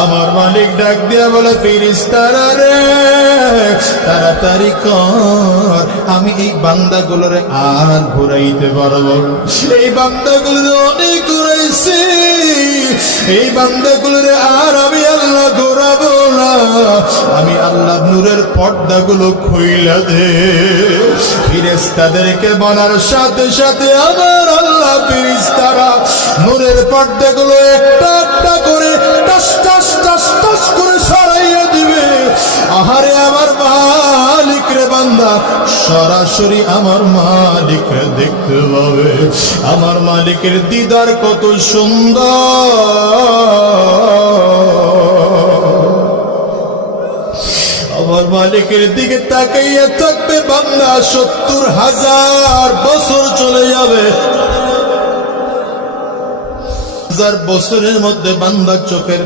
আমার মালিক ডাক দিয়া বলে ফেরেশতারা রে তাড়াতাড়ি কর, আমি এই বান্দাগুলোরে আর ঘুরাইতে পারবো। এই বান্দাগুলো অনেক ঘুরাইছি, এই বান্দাগুলোরে আর আমি আল্লাহ ঘুরাবো না। আমি আল্লাহ নূরের পর্দাগুলো খুইলা দে। ফেরেশতাদেরকে বলার সাথে সাথে আমার আল্লাহ ফেরেশতারা নূরের পর্দাগুলো একটা একটা করে টাস টাস টাস টাস করে সরাইয়া দিবে। আহারে আমার মালিক রে, বান্দা সরাসরি আমার মালিক রে দেখতে পাবে। আমার মালিকের দিদার কত সুন্দর। আমার মালিকের দিকে তাকাইয়া থাকবে বান্দা, ৭০,০০০ বছর চলে যাবে। ১০০০ বছরের মধ্যে বান্দা চোখের